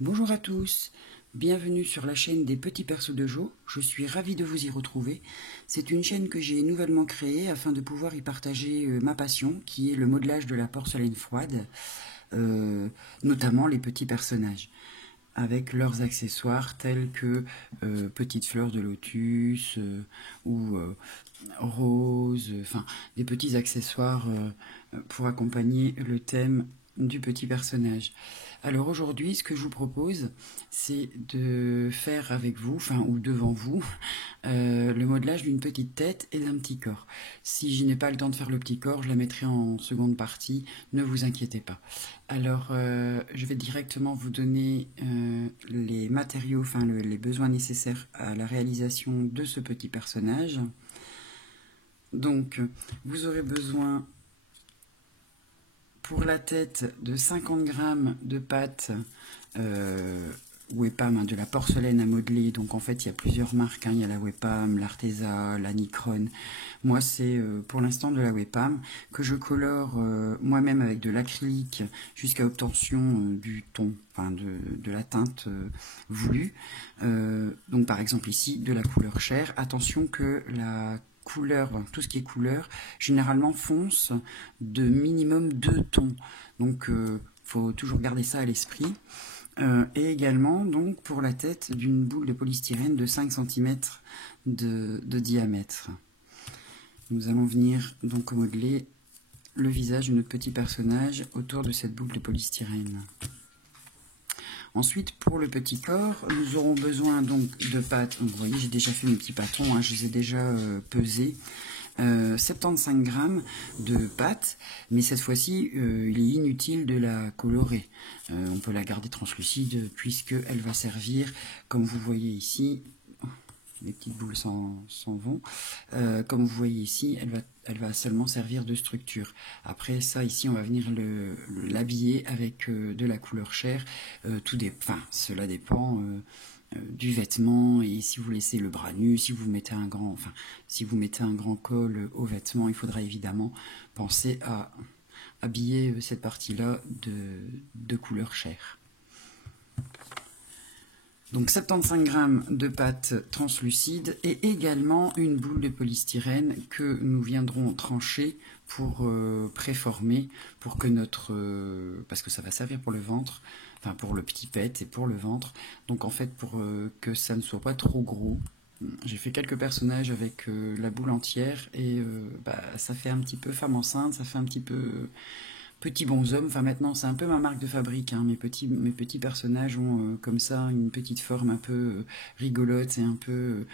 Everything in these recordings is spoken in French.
Bonjour à tous, bienvenue sur la chaîne des petits persos de Jo, je suis ravie de vous y retrouver. C'est une chaîne que j'ai nouvellement créée afin de pouvoir y partager ma passion, qui est le modelage de la porcelaine froide, notamment les petits personnages, avec leurs accessoires tels que petites fleurs de lotus ou roses, enfin des petits accessoires pour accompagner le thème du petit personnage. Alors aujourd'hui, ce que je vous propose, c'est de faire avec vous, enfin ou devant vous, le modelage d'une petite tête et d'un petit corps. Si je n'ai pas le temps de faire le petit corps, je la mettrai en seconde partie, ne vous inquiétez pas. Alors, je vais directement vous donner les matériaux, enfin les besoins nécessaires à la réalisation de ce petit personnage. Donc, vous aurez besoin pour la tête de 50 grammes de pâte Wepam, de la porcelaine à modeler. Donc en fait il y a plusieurs marques, il y a la Wepam, l'Arteza, la Nicron. Moi c'est pour l'instant de la Wepam que je colore moi-même avec de l'acrylique jusqu'à obtention du ton, enfin de la teinte voulue. Donc par exemple ici de la couleur chair. Attention que la couleur, tout ce qui est couleur, généralement fonce de minimum 2 tons. Donc faut toujours garder ça à l'esprit. Et également donc pour la tête d'une boule de polystyrène de 5 cm de diamètre. Nous allons venir donc modeler le visage de notre petit personnage autour de cette boule de polystyrène. Ensuite, pour le petit corps, nous aurons besoin donc de pâte. Donc, vous voyez, j'ai déjà fait mes petits pâtons, je les ai déjà pesés. 75 grammes de pâte, mais cette fois-ci, il est inutile de la colorer. On peut la garder translucide puisqu'elle va servir, comme vous voyez ici, les petites boules s'en vont. Comme vous voyez ici, elle va seulement servir de structure. Après ça, ici, on va venir l'habiller avec de la couleur chair. Cela dépend du vêtement, et si vous laissez le bras nu, si vous mettez un grand col au vêtement, il faudra évidemment penser à habiller cette partie-là de couleur chair. Donc 75 grammes de pâte translucide et également une boule de polystyrène que nous viendrons trancher pour préformer, pour que parce que ça va servir pour le ventre, enfin pour le petit pet et pour le ventre. Donc en fait pour que ça ne soit pas trop gros, j'ai fait quelques personnages avec la boule entière et ça fait un petit peu femme enceinte, ça fait un petit peu petit bonhomme. Enfin maintenant c'est un peu ma marque de fabrique, mes petits personnages ont comme ça une petite forme un peu rigolote, c'est un peu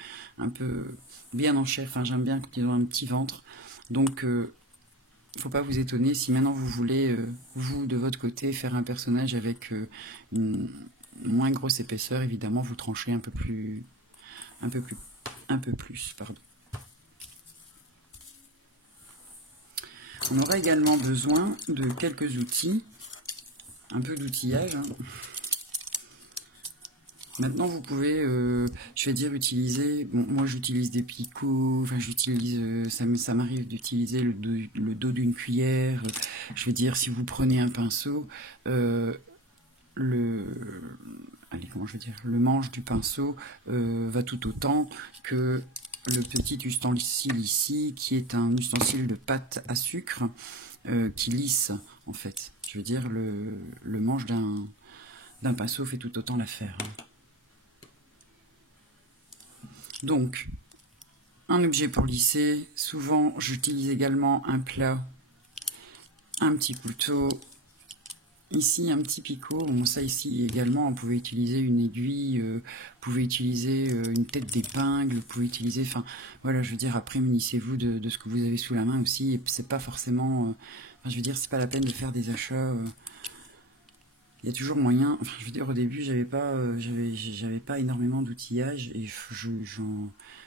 bien en chair. Enfin j'aime bien quand ils ont un petit ventre, donc faut pas vous étonner si maintenant vous voulez vous de votre côté faire un personnage avec une moins grosse épaisseur. Évidemment vous tranchez un peu plus, pardon. On aura également besoin de quelques outils, un peu d'outillage. Maintenant, vous pouvez, je vais dire, utiliser. Bon, moi, j'utilise des picots. Enfin, j'utilise. Ça m'arrive d'utiliser le dos d'une cuillère. Je veux dire, si vous prenez un pinceau, comment je veux dire, le manche du pinceau va tout autant que le petit ustensile ici, qui est un ustensile de pâte à sucre qui lisse, en fait. Je veux dire, le manche d'un pinceau fait tout autant l'affaire. Donc, un objet pour lisser. Souvent, j'utilise également un plat, un petit couteau. Ici, un petit picot. Bon, ça ici également, vous pouvez utiliser une aiguille, vous pouvez utiliser une tête d'épingle, vous pouvez utiliser, enfin, voilà, je veux dire, après, munissez-vous de ce que vous avez sous la main aussi. Et c'est pas forcément, je veux dire, c'est pas la peine de faire des achats. Il y a toujours moyen. Enfin, je veux dire, au début, j'avais pas énormément d'outillage et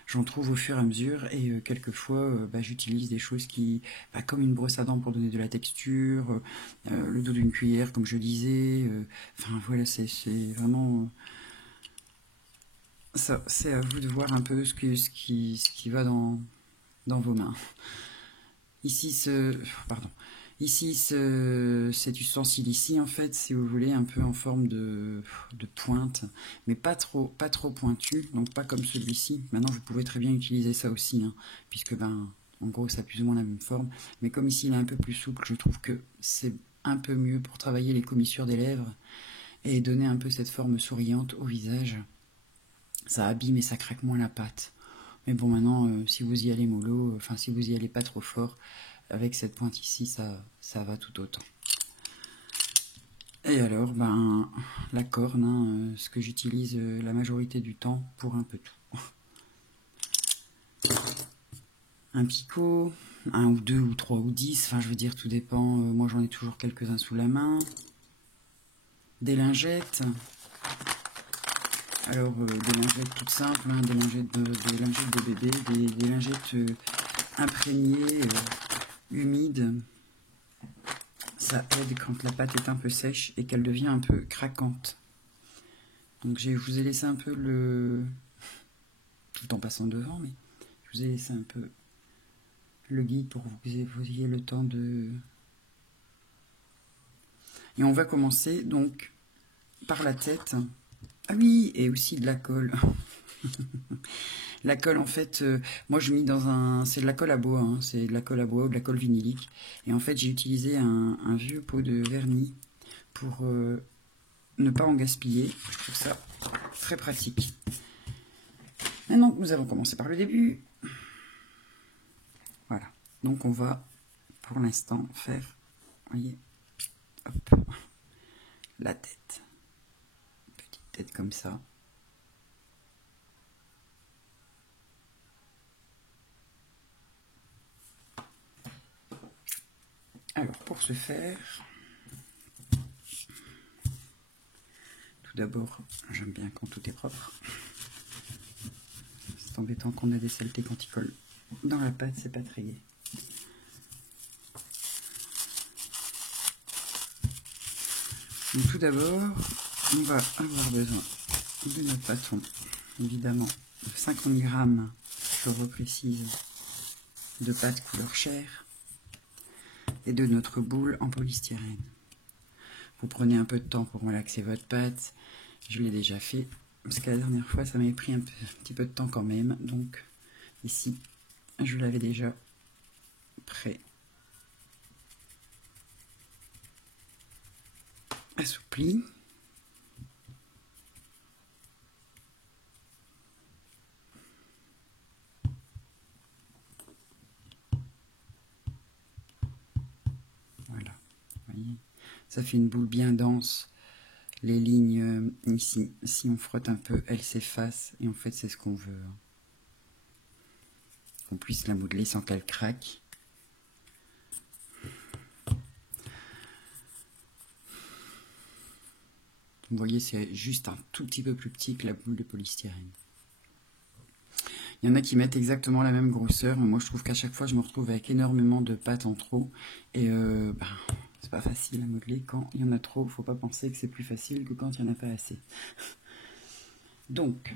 j'en trouve au fur et à mesure. Et quelquefois, j'utilise des choses qui, comme une brosse à dents pour donner de la texture, le dos d'une cuillère, comme je disais. Enfin, voilà, c'est vraiment. Ça, c'est à vous de voir un peu ce qui va dans vos mains. Ici, Ici, cet ustensile ici, en fait, si vous voulez, un peu en forme de pointe, mais pas trop pointu, donc pas comme celui-ci. Maintenant, vous pouvez très bien utiliser ça aussi, hein, puisque, ben, en gros, ça a plus ou moins la même forme. Mais comme ici, il est un peu plus souple, je trouve que c'est un peu mieux pour travailler les commissures des lèvres et donner un peu cette forme souriante au visage. Ça abîme et ça craque moins la pâte. Mais bon, maintenant, si vous y allez mollo, enfin, si vous y allez pas trop fort, avec cette pointe ici, ça va tout autant. Et alors, ben, la corne, hein, ce que j'utilise la majorité du temps pour un peu tout. Un picot, un ou deux ou trois ou 10, enfin je veux dire, tout dépend. Moi j'en ai toujours quelques-uns sous la main. Des lingettes. Alors, des lingettes toutes simples, hein, des lingettes de bébé, des lingettes imprégnées, humides. Ça aide quand la pâte est un peu sèche et qu'elle devient un peu craquante. Donc je vous ai laissé un peu tout en passant devant, mais je vous ai laissé un peu le guide pour que vous ayez le temps de... Et on va commencer donc par la tête. Ah oui, et aussi de la colle. La colle, en fait, moi je mets dans un... C'est de la colle à bois, hein, c'est de la colle à bois ou de la colle vinylique. Et en fait, j'ai utilisé un vieux pot de vernis pour ne pas en gaspiller. Je trouve ça très pratique. Maintenant que nous avons commencé par le début, voilà. Donc on va, pour l'instant, faire, voyez, hop, la tête. Petite tête comme ça. Alors, pour ce faire, tout d'abord, j'aime bien quand tout est propre. C'est embêtant qu'on a des saletés quand ils collent dans la pâte, c'est pas très gai. Donc, tout d'abord, on va avoir besoin de notre bâton, évidemment, de 50 grammes, je reprécise, de pâte couleur chair et de notre boule en polystyrène. Vous prenez un peu de temps pour relaxer votre pâte. Je l'ai déjà fait, parce que la dernière fois, ça m'avait pris un petit peu de temps quand même. Donc, ici, je l'avais déjà prêt, assoupli. Voilà, vous voyez, ça fait une boule bien dense. Les lignes ici, si on frotte un peu, elles s'effacent. Et en fait, c'est ce qu'on veut. Qu'on puisse la modeler sans qu'elle craque. Vous voyez, c'est juste un tout petit peu plus petit que la boule de polystyrène. Il y en a qui mettent exactement la même grosseur, mais moi je trouve qu'à chaque fois je me retrouve avec énormément de pâte en trop. Et c'est pas facile à modeler quand il y en a trop. Faut pas penser que c'est plus facile que quand il n'y en a pas assez. Donc,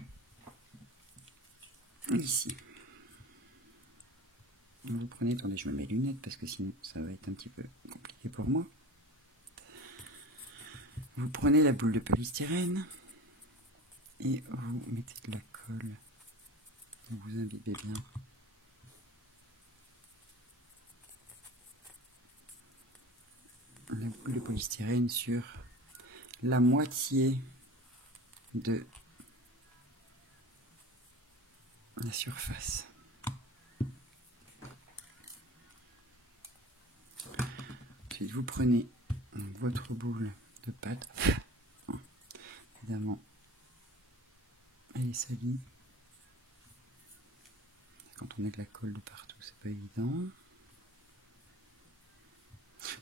ici, vous prenez, attendez, je me mets les lunettes parce que sinon ça va être un petit peu compliqué pour moi. Vous prenez la boule de polystyrène et vous mettez de la colle. Vous imbibez bien. La boule de polystyrène sur la moitié de la surface. Ensuite, vous prenez votre boule de pâte. Évidemment, elle est salie. Quand on a de la colle de partout, c'est pas évident.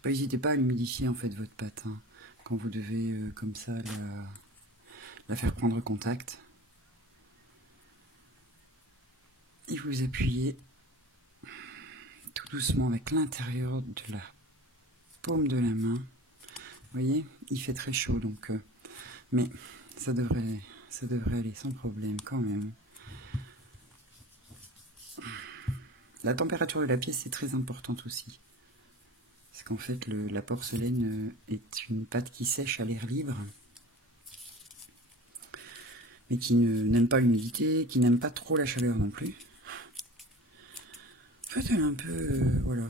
N'hésitez pas à l'humidifier en fait votre pâte, hein, quand vous devez comme ça la faire prendre contact. Et vous appuyez tout doucement avec l'intérieur de la paume de la main. Vous voyez, il fait très chaud donc, mais ça devrait aller sans problème quand même. La température de la pièce est très importante aussi. Parce qu'en fait, la porcelaine est une pâte qui sèche à l'air libre, mais qui n'aime pas l'humidité, qui n'aime pas trop la chaleur non plus. En fait, elle est un peu... voilà.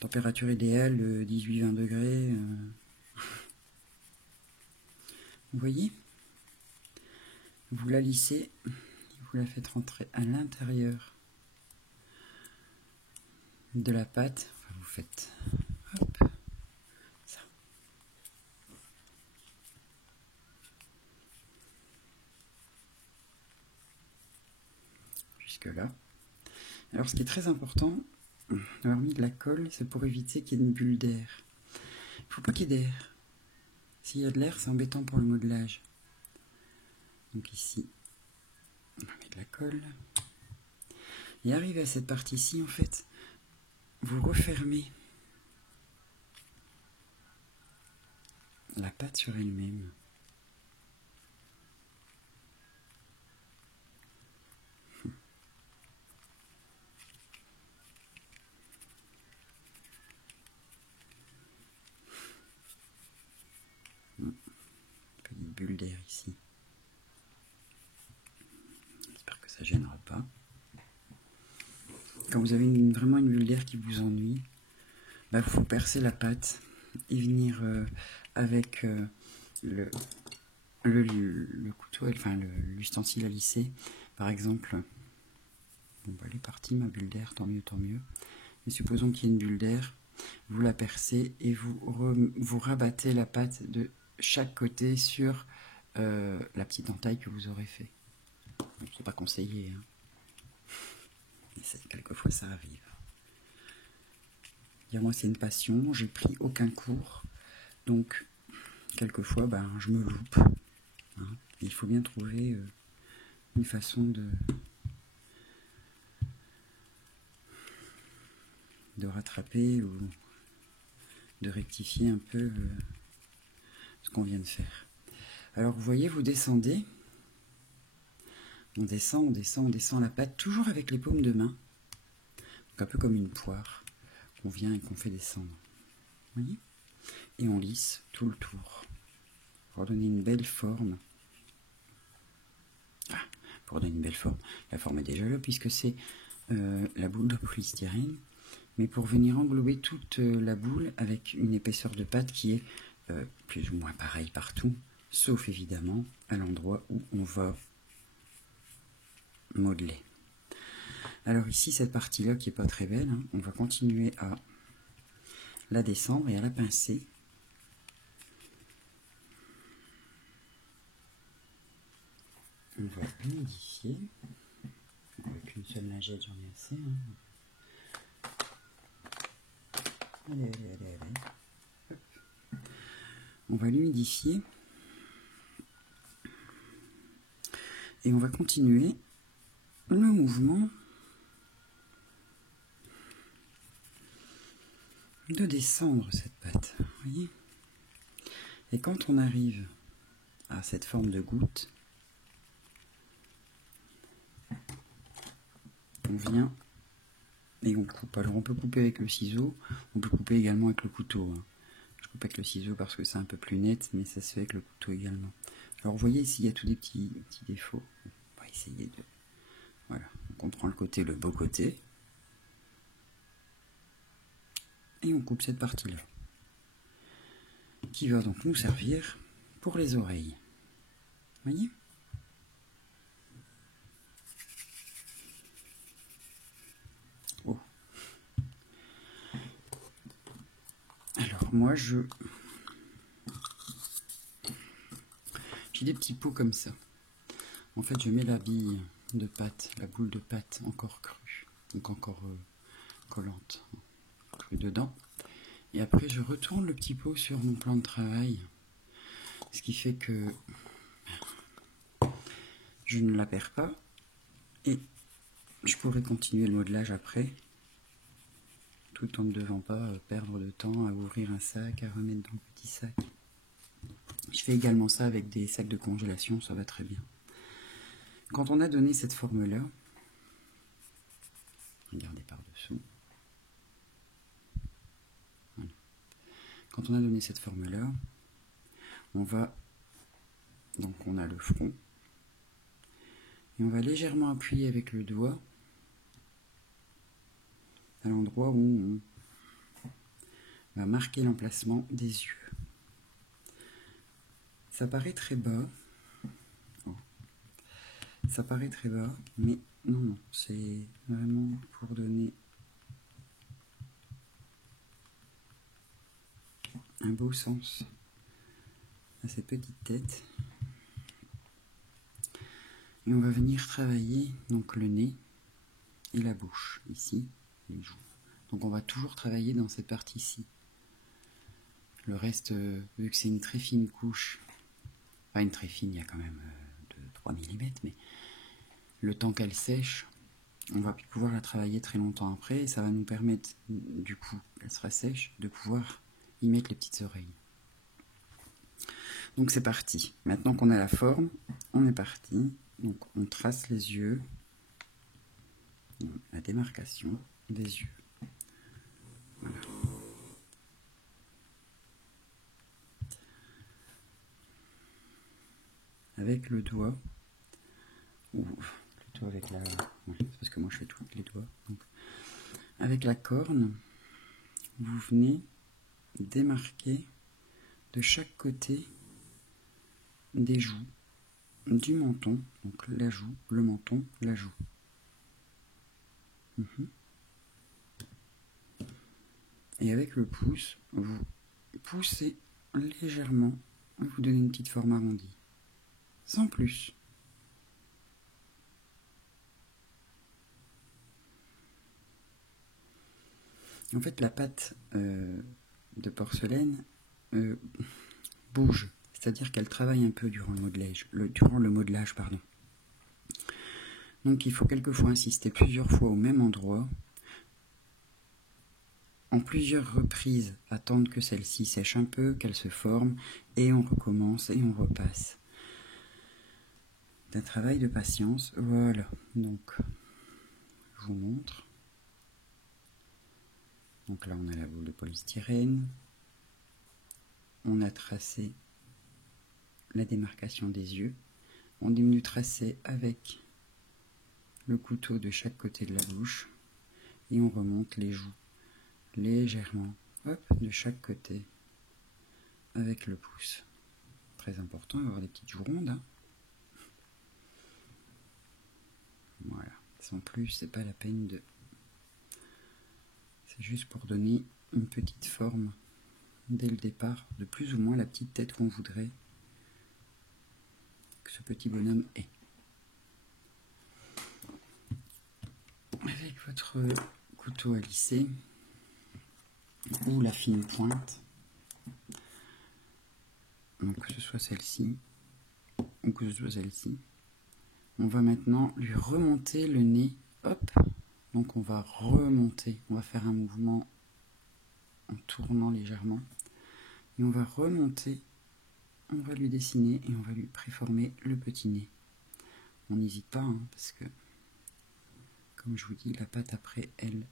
Température idéale, 18-20 degrés. Vous voyez? Vous la lissez, vous la faites rentrer à l'intérieur de la pâte. Enfin, vous faites... hop, ça. Jusque là. Alors, ce qui est très important, d'avoir mis de la colle, c'est pour éviter qu'il y ait une bulle d'air. Il ne faut pas qu'il y ait d'air. S'il y a de l'air, c'est embêtant pour le modelage. Donc ici, on met de la colle. Et arrivé à cette partie-ci, en fait, vous refermez la pâte sur elle-même. Petite bulle d'air ici. J'espère que ça ne gênera pas. Quand vous avez vraiment une bulle d'air qui vous ennuie, il faut percer la pâte et venir avec le couteau, enfin l'ustensile à lisser. Par exemple, bon, elle est partie ma bulle d'air, tant mieux, tant mieux. Mais supposons qu'il y ait une bulle d'air, vous la percez et vous rabattez la pâte de chaque côté sur la petite entaille que vous aurez fait. C'est pas conseillé, hein. Quelquefois ça arrive. Dire moi c'est une passion, j'ai pris aucun cours, donc quelquefois je me loupe. Hein. Il faut bien trouver une façon de rattraper ou de rectifier un peu ce qu'on vient de faire. Alors vous voyez, vous descendez, on descend la pâte, toujours avec les paumes de main, donc un peu comme une poire qu'on vient et qu'on fait descendre. Vous voyez? Et on lisse tout le tour pour donner une belle forme. Pour donner une belle forme, la forme est déjà là puisque c'est la boule de polystyrène, mais pour venir englober toute la boule avec une épaisseur de pâte qui est plus ou moins pareille partout, sauf évidemment à l'endroit où on va modeler. Alors ici, cette partie-là qui n'est pas très belle, hein, on va continuer à la descendre et à la pincer. On va l'humidifier. Avec une seule lingette, j'en ai assez. Hein. Allez. Hop. On va l'humidifier. Et on va continuer le mouvement de descendre cette pâte. Vous voyez? Et quand on arrive à cette forme de goutte, on vient et on coupe. Alors on peut couper avec le ciseau, on peut couper également avec le couteau. Hein. Je coupe avec le ciseau parce que c'est un peu plus net, mais ça se fait avec le couteau également. Alors vous voyez ici, il y a tous des petits défauts. On va essayer de... Voilà, donc on prend le côté, le beau côté, et on coupe cette partie-là, qui va donc nous servir pour les oreilles. Vous voyez? Oh. Alors moi j'ai des petits pots comme ça. En fait je mets la bille de pâte, la boule de pâte encore crue, donc encore collante, crue dedans. Et après je retourne le petit pot sur mon plan de travail, ce qui fait que je ne la perds pas et je pourrai continuer le modelage après, tout en ne devant pas perdre de temps à ouvrir un sac, à remettre dans le petit sac. Je fais également ça avec des sacs de congélation, ça va très bien. Quand on a donné cette forme-là, regardez par-dessous, Quand on a donné cette forme-là, on va, donc on a le front, et on va légèrement appuyer avec le doigt à l'endroit où on va marquer l'emplacement des yeux. Ça paraît très bas, ça paraît très bas, mais non, c'est vraiment pour donner un beau sens à cette petite tête. Et on va venir travailler donc le nez et la bouche, ici, les joues. Donc on va toujours travailler dans cette partie-ci. Le reste, vu que c'est une très fine couche, pas une très fine, il y a quand même 3 mm, mais le temps qu'elle sèche, on va pouvoir la travailler très longtemps après, et ça va nous permettre, du coup, qu'elle sera sèche, de pouvoir y mettre les petites oreilles. Donc c'est parti. Maintenant qu'on a la forme, on est parti. Donc on trace les yeux, la démarcation des yeux. Voilà. Avec le doigt, ou plutôt avec la... Ouais, parce que moi je fais tout avec les doigts. Donc, avec la corne, vous venez démarquer de chaque côté des joues, du menton, donc la joue, le menton, la joue. Et avec le pouce, vous poussez légèrement, vous donnez une petite forme arrondie, sans plus. En fait, la pâte de porcelaine bouge, c'est-à-dire qu'elle travaille un peu durant le modelage, pardon. Donc il faut quelquefois insister plusieurs fois au même endroit, en plusieurs reprises, attendre que celle-ci sèche un peu, qu'elle se forme, et on recommence et on repasse. C'est un travail de patience. Voilà, donc je vous montre. Donc là on a la boule de polystyrène, on a tracé la démarcation des yeux, on est venu tracer avec le couteau de chaque côté de la bouche, et on remonte les joues légèrement, hop, de chaque côté, avec le pouce. Très important d'avoir des petites joues rondes. Hein. Voilà, sans plus, c'est pas la peine de... C'est juste pour donner une petite forme dès le départ, de plus ou moins la petite tête qu'on voudrait que ce petit bonhomme ait. Avec votre couteau à lisser, ou la fine pointe, donc que ce soit celle-ci, ou que ce soit celle-ci, on va maintenant lui remonter le nez, hop, donc on va remonter, on va faire un mouvement en tournant légèrement, et on va remonter, on va lui dessiner et on va lui préformer le petit nez. On n'hésite pas, hein, parce que, comme je vous dis, la pâte après, elle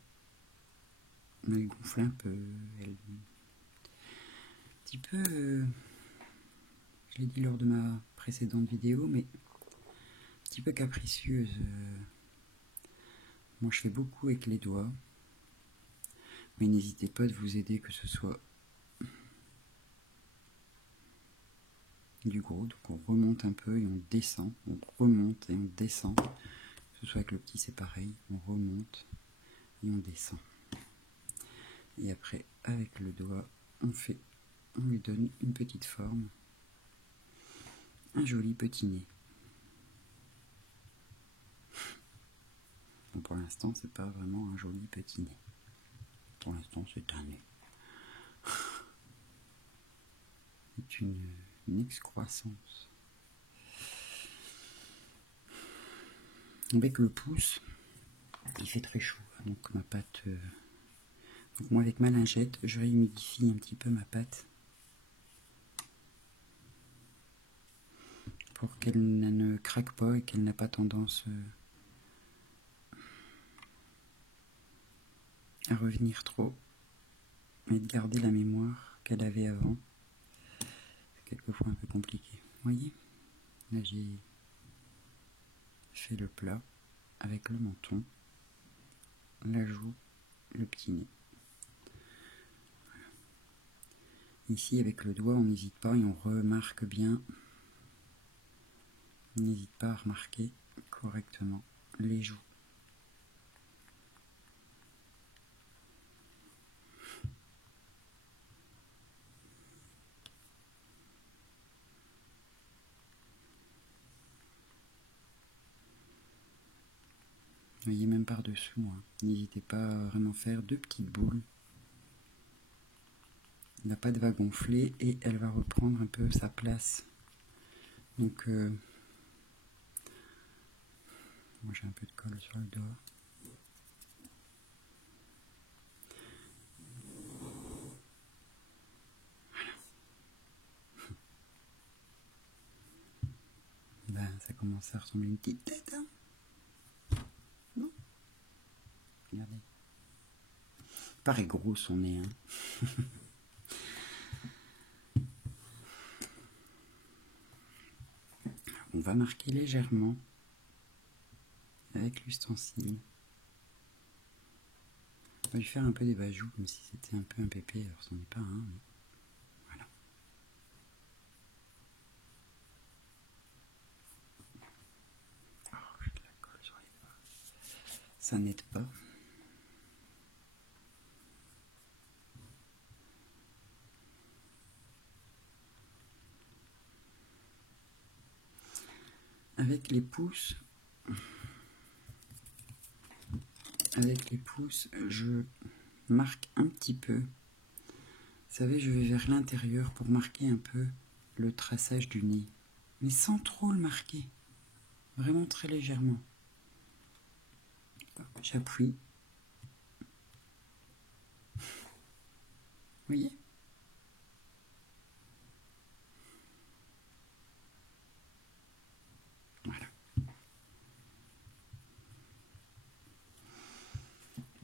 gonfle un peu, elle... Un petit peu, je l'ai dit lors de ma précédente vidéo, mais un petit peu capricieuse. Moi je fais beaucoup avec les doigts, mais n'hésitez pas de vous aider, que ce soit du gros, donc on remonte un peu et on descend, on remonte et on descend, que ce soit avec le petit c'est pareil, on remonte et on descend. Et après avec le doigt on lui donne une petite forme, un joli petit nez. Bon, pour l'instant c'est pas vraiment un joli petit nez, pour l'instant c'est un nez. C'est une excroissance. Avec le pouce, il fait très chaud, donc ma pâte... Donc moi avec ma lingette, je réhumidifie un petit peu ma pâte pour qu'elle ne craque pas et qu'elle n'a pas tendance à revenir trop, mais de garder la mémoire qu'elle avait avant. C'est quelquefois un peu compliqué. Vous voyez, là j'ai fait le plat avec le menton, la joue, le petit nez. Voilà. Ici avec le doigt on n'hésite pas et on remarque bien. On n'hésite pas à remarquer correctement les joues. Vous voyez, même par-dessous, hein. N'hésitez pas à vraiment faire 2 petites boules. La pâte va gonfler et elle va reprendre un peu sa place. Donc, moi j'ai un peu de colle sur le doigt. Voilà. Ben, ça commence à ressembler à une petite tête, hein. Non? Regardez. Paraît gros son nez, hein. On va marquer légèrement avec l'ustensile. On va lui faire un peu des bajoux comme si c'était un peu un pépé, alors ce n'est pas un. Mais voilà. Oh, j'ai de la colle sur les doigts. Ça n'aide pas. Avec les pouces, je marque un petit peu. Vous savez, je vais vers l'intérieur pour marquer un peu le traçage du nez, mais sans trop le marquer, vraiment très légèrement. J'appuie. Vous voyez? Voilà.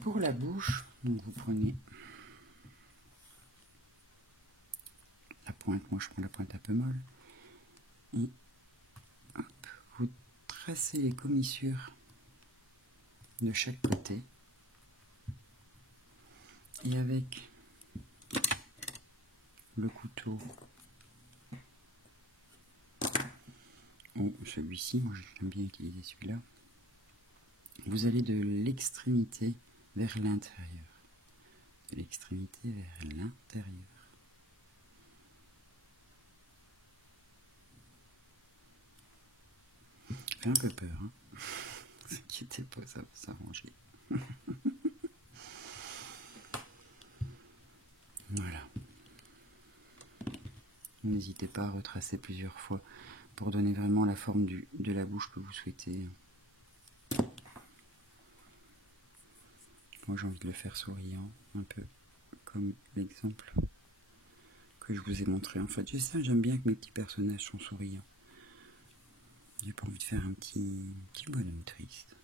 Pour la bouche, donc vous prenez la pointe, moi je prends la pointe un peu molle, et hop, vous tracez les commissures de chaque côté, et avec le couteau, ou celui-ci, moi j'aime bien utiliser celui-là, vous allez de l'extrémité vers l'intérieur, de l'extrémité vers l'intérieur. Ça fait un peu peur, hein. Ne vous inquiétez pas, ça va s'arranger. Voilà. N'hésitez pas à retracer plusieurs fois pour donner vraiment la forme de la bouche que vous souhaitez. Moi j'ai envie de le faire souriant, un peu comme l'exemple que je vous ai montré. En fait, j'aime bien que mes petits personnages sont souriants. J'ai pas envie de faire un petit bonhomme triste.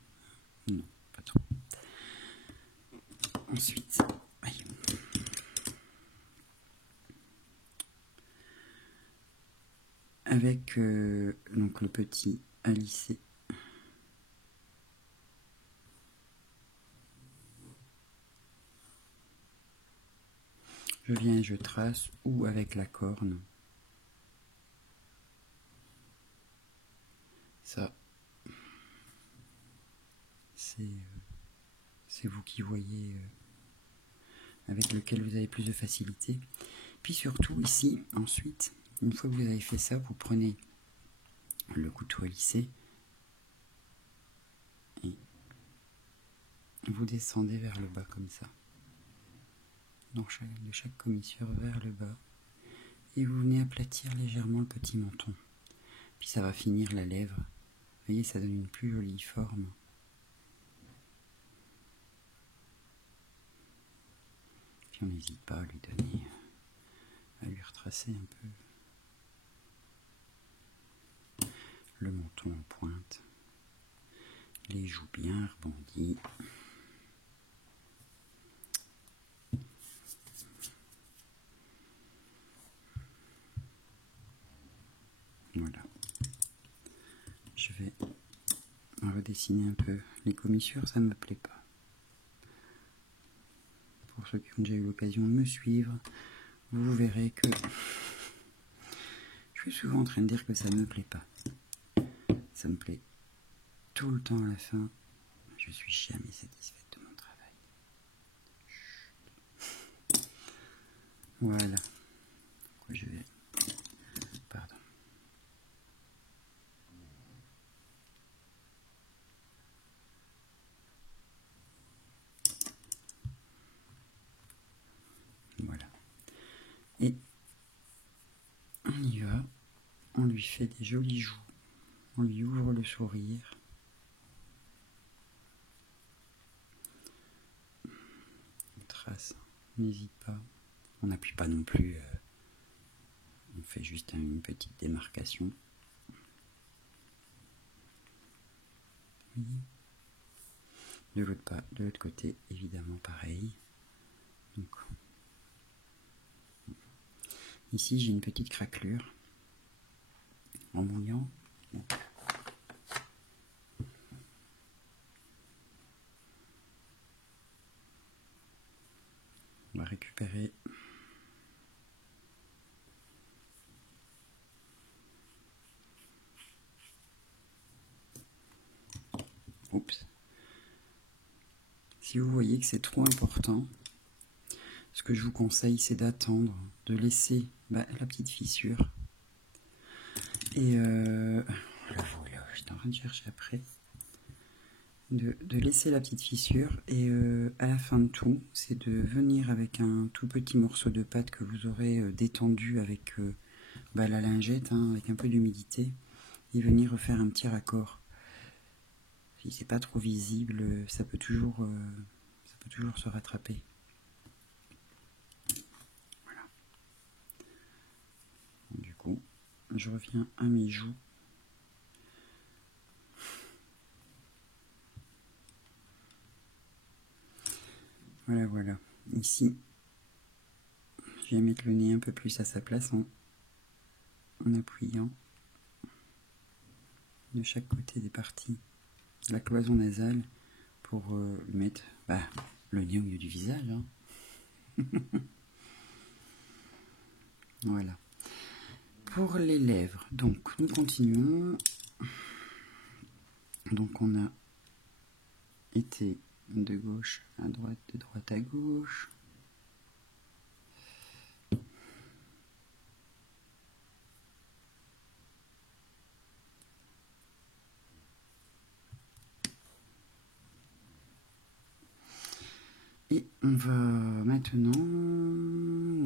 Non, pas trop. Ensuite, aïe. Avec donc le petit à lisser. Je viens et je trace, ou avec la corne. Ça, c'est vous qui voyez avec lequel vous avez plus de facilité. Puis surtout ici, ensuite, une fois que vous avez fait ça, vous prenez le couteau à lisser et vous descendez vers le bas comme ça, de chaque commissure vers le bas, et vous venez aplatir légèrement le petit menton. Puis ça va finir la lèvre. Vous voyez, ça donne une plus jolie forme. Puis on n'hésite pas à lui donner, à lui retracer un peu le menton en pointe, les joues bien rebondies. Voilà. Je vais redessiner un peu les commissures, ça ne me plaît pas. Pour ceux qui ont déjà eu l'occasion de me suivre, vous verrez que je suis souvent en train de dire que ça ne me plaît pas. Ça me plaît tout le temps à la fin. Je suis jamais satisfaite de mon travail. Chut. Voilà. Je vais... Pardon. Voilà. Et on y va. On lui fait des jolies joues. On lui ouvre le sourire. On trace. N'hésite pas. On n'appuie pas non plus. On fait juste une petite démarcation. Oui. De l'autre côté, évidemment pareil. Donc, ici, j'ai une petite craquelure en mouillant. Donc, on va récupérer oups. Si vous voyez que c'est trop important, ce que je vous conseille, c'est d'attendre, de laisser la petite fissure. Et voilà, j'étais en train de chercher après. De laisser la petite fissure et à la fin de tout, c'est de venir avec un tout petit morceau de pâte que vous aurez détendu avec la lingette, hein, avec un peu d'humidité, et venir refaire un petit raccord. Si c'est pas trop visible, ça peut toujours se rattraper. Voilà. Du coup, je reviens à mes joues. Voilà, voilà. Ici, je vais mettre le nez un peu plus à sa place en appuyant de chaque côté des parties de la cloison nasale pour mettre le nez au milieu du visage. Hein. Voilà. Pour les lèvres, donc nous continuons. Donc on a été de gauche à droite, de droite à gauche. Et on va maintenant...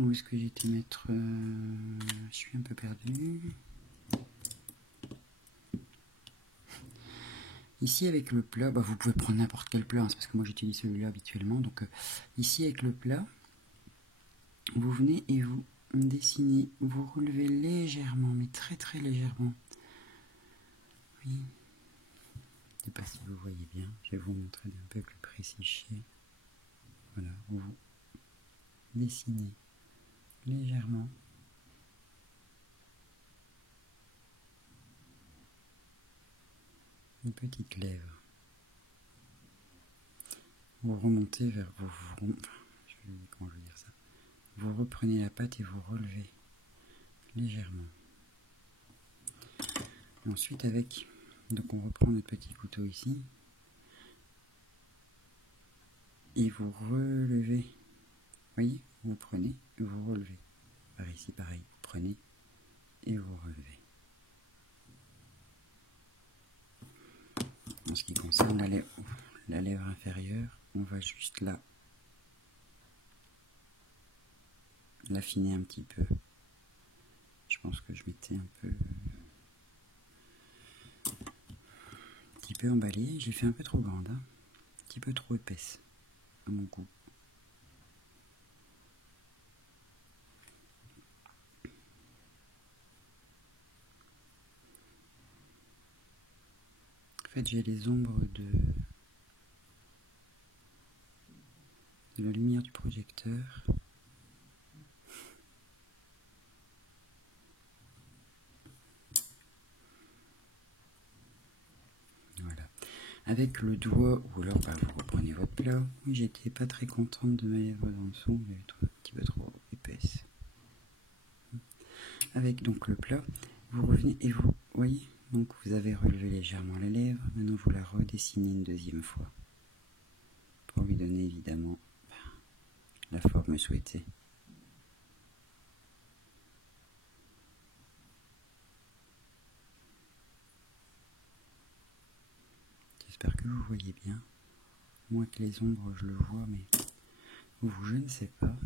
Où est-ce que j'ai été mettre... Je suis un peu perdu. Ici avec le plat, vous pouvez prendre n'importe quel plat, hein, c'est parce que moi j'utilise celui-là habituellement. Donc ici avec le plat, vous venez et vous dessinez, vous relevez légèrement, mais très très légèrement. Oui. Je ne sais pas si vous voyez bien, je vais vous montrer d'un peu plus précis. Voilà, vous dessinez légèrement. Une petite lèvre. Vous remontez vers comment je veux dire ça. Vous reprenez la pâte et vous relevez légèrement. Et ensuite donc on reprend notre petit couteau ici. Et vous relevez. Vous voyez, vous prenez et vous relevez. Par ici, pareil, vous prenez et vous relevez. En ce qui concerne la lèvre inférieure, on va juste l'affiner un petit peu. Je pense que je m'étais un petit peu emballé. J'ai fait un peu trop grande, hein, un petit peu trop épaisse à mon goût. En fait, j'ai les ombres de la lumière du projecteur. avec le doigt, ou alors bah, vous reprenez votre plat. Oui, j'étais pas très contente de mes lèvres dans le son, elle est un petit peu trop épaisse. Avec donc le plat, vous revenez et vous voyez, donc vous avez relevé légèrement la lèvre, maintenant vous la redessinez une deuxième fois, pour lui donner évidemment la forme souhaitée. J'espère que vous voyez bien. Moi que les ombres je le vois, mais vous je ne sais pas.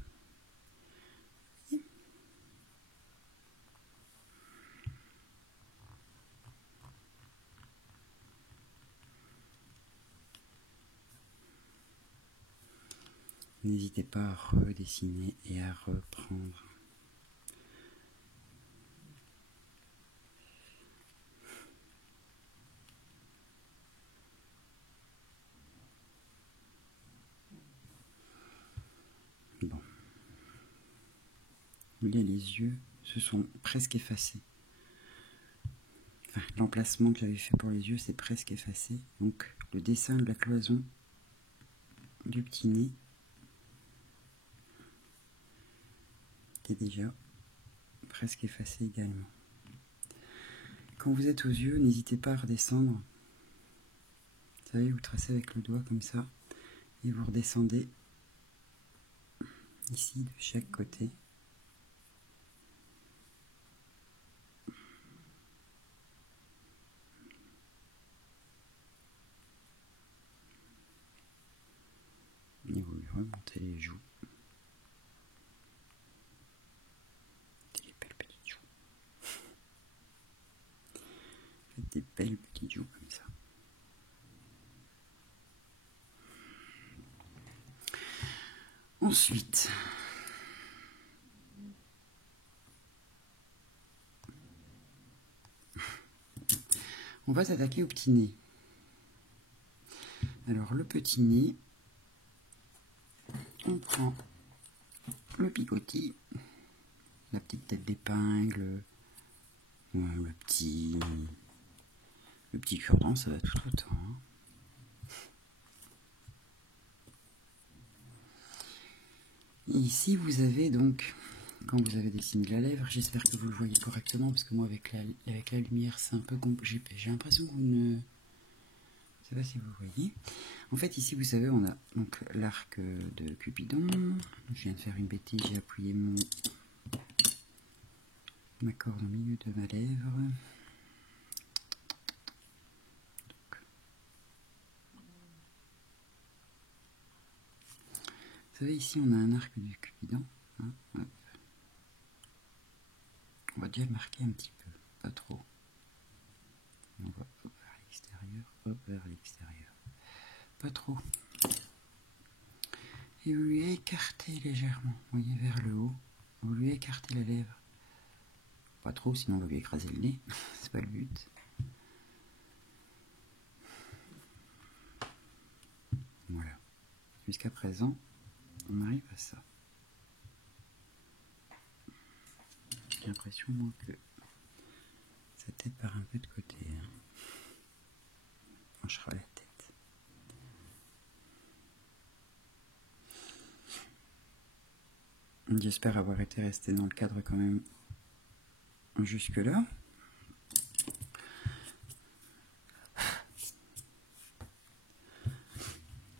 N'hésitez pas à redessiner et à reprendre. Bon. Vous voyez, les yeux se sont presque effacés. Enfin, l'emplacement que j'avais fait pour les yeux, c'est presque effacé. Donc, le dessin de la cloison du petit nez est déjà presque effacé également. Quand vous êtes aux yeux, n'hésitez pas à redescendre. Vous savez, vous tracez avec le doigt comme ça, et vous redescendez ici de chaque côté. Et vous lui remontez les joues. Des belles petites joues. Faites des belles petites joues comme ça. Ensuite, on va s'attaquer au petit nez. Alors le petit nez, on prend le picotis, la petite tête d'épingle, le petit cure-dent, ça va tout autant. Hein. Et ici vous avez donc, quand vous avez dessiné la lèvre, j'espère que vous le voyez correctement, parce que moi avec la lumière c'est un peu compliqué, j'ai l'impression que vous ne... Je ne sais pas si vous voyez. En fait, ici, vous savez, on a donc l'arc de Cupidon. Je viens de faire une bêtise, j'ai appuyé ma corde au milieu de ma lèvre. Donc, vous savez, ici, on a un arc du Cupidon. Hein, hop. On va déjà le marquer un petit peu, pas trop. On va hop, vers l'extérieur, hop, vers l'extérieur. Pas trop. Et vous lui écartez légèrement, vous voyez, vers le haut. Vous lui écartez la lèvre. Pas trop, sinon on va lui écraser le nez. C'est pas le but. Voilà. Jusqu'à présent, on arrive à ça. J'ai l'impression, moi, que sa tête part un peu de côté. Hein. On penchera la tête. J'espère avoir été resté dans le cadre quand même jusque-là.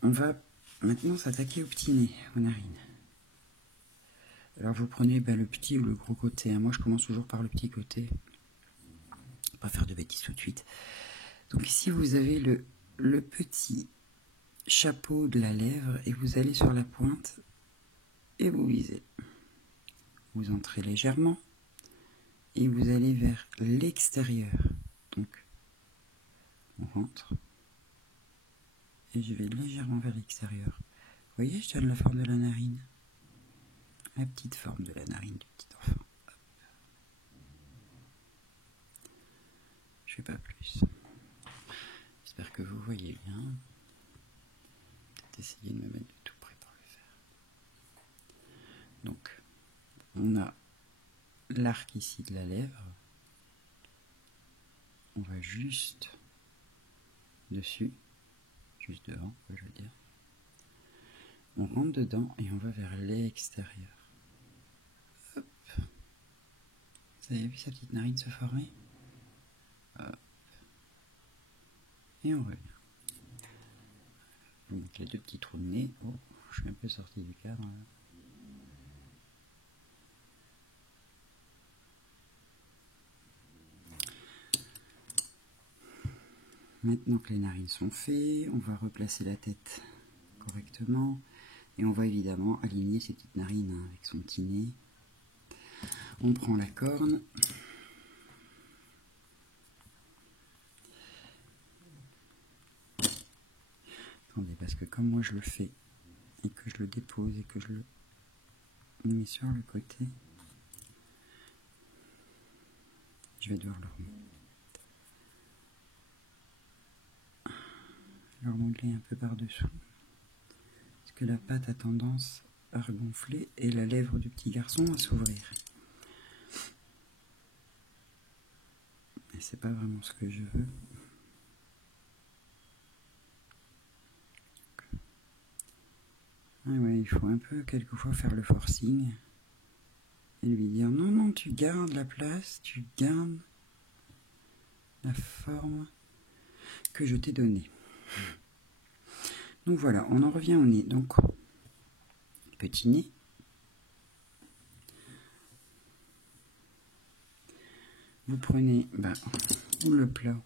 On va maintenant s'attaquer au petit nez, aux narines. Alors vous prenez le petit ou le gros côté. Hein. Moi je commence toujours par le petit côté. Pas faire de bêtises tout de suite. Donc ici vous avez le petit chapeau de la lèvre et vous allez sur la pointe et vous visez. Vous entrez légèrement et vous allez vers l'extérieur. Donc on rentre et je vais légèrement vers l'extérieur. Vous voyez, je donne la forme de la narine. La petite forme de la narine du petit enfant. Hop. Je fais pas plus. J'espère que vous voyez bien. Peut-être essayer de me mettre de tout près pour le faire. Donc, on a l'arc ici de la lèvre. On va juste dessus. juste devant, je veux dire. On rentre dedans et on va vers l'extérieur. Hop. Vous avez vu sa petite narine se former? Hop. Et on revient. Donc les deux petits trous de nez. Oh, je suis un peu sorti du cadre là. Maintenant que les narines sont faites, on va replacer la tête correctement et on va évidemment aligner ses petites narines avec son petit nez. On prend la corne. Attendez, parce que comme moi je le fais et que je le dépose et que je le mets sur le côté, je vais devoir le remodeler un peu par-dessous. Parce que la pâte a tendance à regonfler et la lèvre du petit garçon à s'ouvrir. Et c'est pas vraiment ce que je veux. Ah ouais, il faut un peu quelquefois faire le forcing et lui dire non, non, tu gardes la place, tu gardes la forme que je t'ai donnée. Donc voilà, on en revient au nez. Donc, petit nez. Vous prenez le plat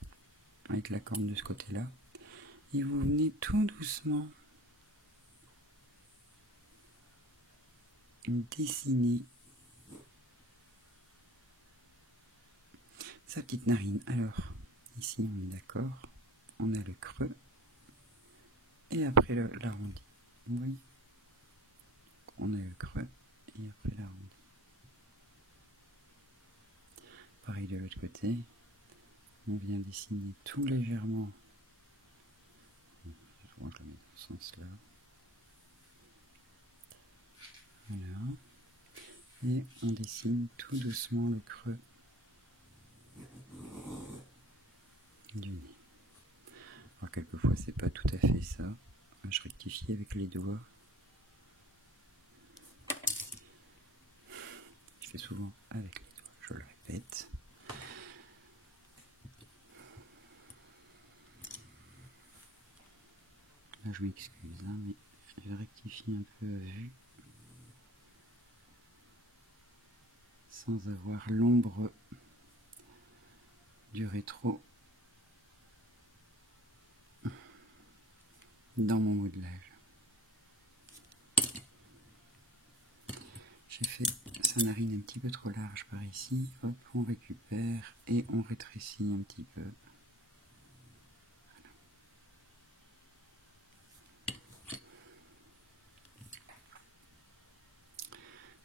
avec la corne de ce côté-là et vous venez tout doucement dessiner sa petite narine. Alors, ici on est d'accord, on a le creux et après l'arrondi. Vous voyez, on a le creux et après l'arrondi. Pareil de l'autre côté, on vient dessiner tout légèrement. Je le mets dans ce sens-là. Voilà. Et on dessine tout doucement le creux du nez. Alors quelquefois c'est pas tout à fait ça. Je rectifie avec les doigts. Je fais souvent avec les doigts, je le répète. Là je m'excuse, hein, mais je rectifie un peu à vue. Sans avoir l'ombre du rétro dans mon modelage. J'ai fait sa narine un petit peu trop large par ici. Hop, on récupère et on rétrécit un petit peu.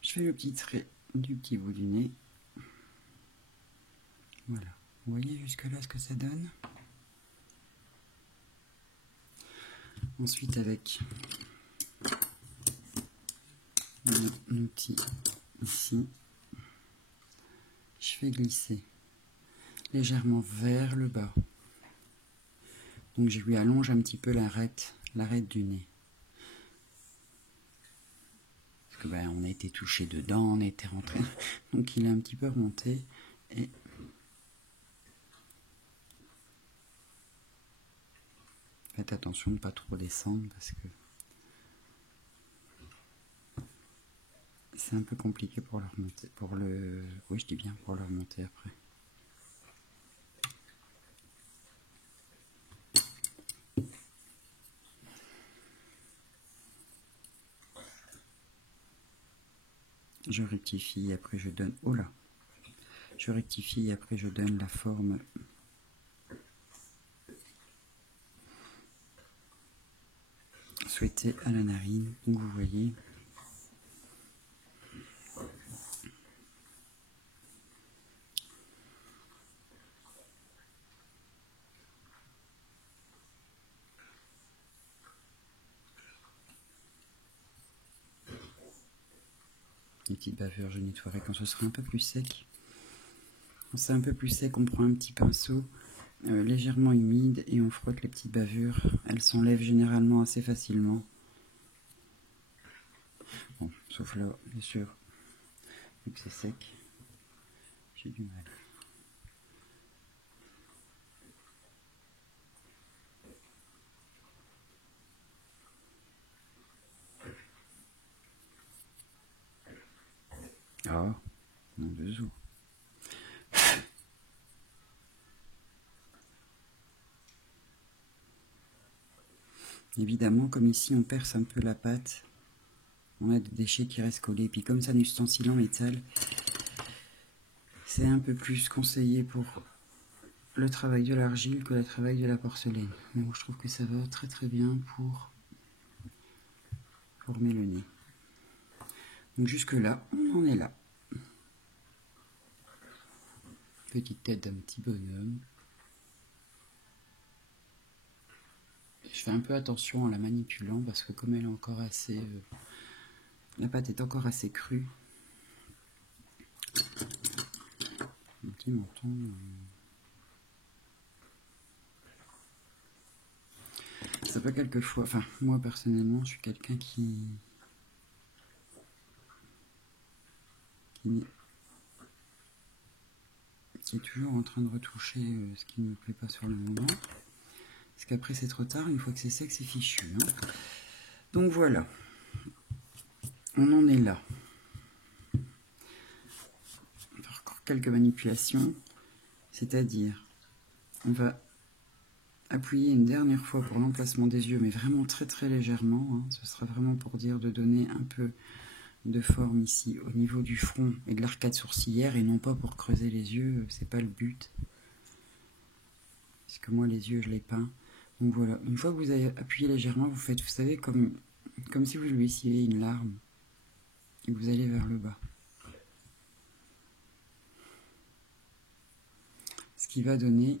Je fais le petit trait du petit bout du nez. Voilà. Vous voyez jusque là ce que ça donne. Ensuite avec mon outil ici, je fais glisser légèrement vers le bas. Donc je lui allonge un petit peu l'arête du nez. Parce que on a été touché dedans, on a été rentré. Donc il est un petit peu remonté et faites attention de ne pas trop descendre parce que c'est un peu compliqué pour le remonter, oui je dis bien pour le remonter après. Je rectifie, après je donne, oh là, je rectifie, après je donne la forme souhaitée à la narine, donc vous voyez. Les petites bavures, je nettoierai quand ce sera un peu plus sec. Quand c'est un peu plus sec, on prend un petit pinceau légèrement humide et on frotte les petites bavures. Elles s'enlèvent généralement assez facilement. Bon, sauf là, bien sûr, vu que c'est sec, j'ai du mal. Ah, non de zoo. Évidemment, comme ici on perce un peu la pâte, on a des déchets qui restent collés. Puis comme c'est un ustensile en métal, c'est un peu plus conseillé pour le travail de l'argile que le travail de la porcelaine. Donc je trouve que ça va très très bien pour former le nez. Donc jusque là, on en est là. Petite tête d'un petit bonhomme. Je fais un peu attention en la manipulant parce que comme elle est encore assez... la pâte est encore assez crue. Un petit menton... ça peut quelquefois... Enfin, moi personnellement, je suis quelqu'un qui est toujours en train de retoucher ce qui ne me plaît pas sur le moment. Parce qu'après c'est trop tard, une fois que c'est sec, c'est fichu. Hein. Donc voilà. On en est là. On va faire encore quelques manipulations. C'est-à-dire, on va appuyer une dernière fois pour l'emplacement des yeux, mais vraiment très très légèrement. Hein. Ce sera vraiment pour dire de donner un peu de forme ici au niveau du front et de l'arcade sourcilière et non pas pour creuser les yeux, c'est pas le but. Parce que moi les yeux je les peins. Donc voilà, une fois que vous avez appuyé légèrement, vous faites, vous savez, comme si vous lessiez une larme et vous allez vers le bas. Ce qui va donner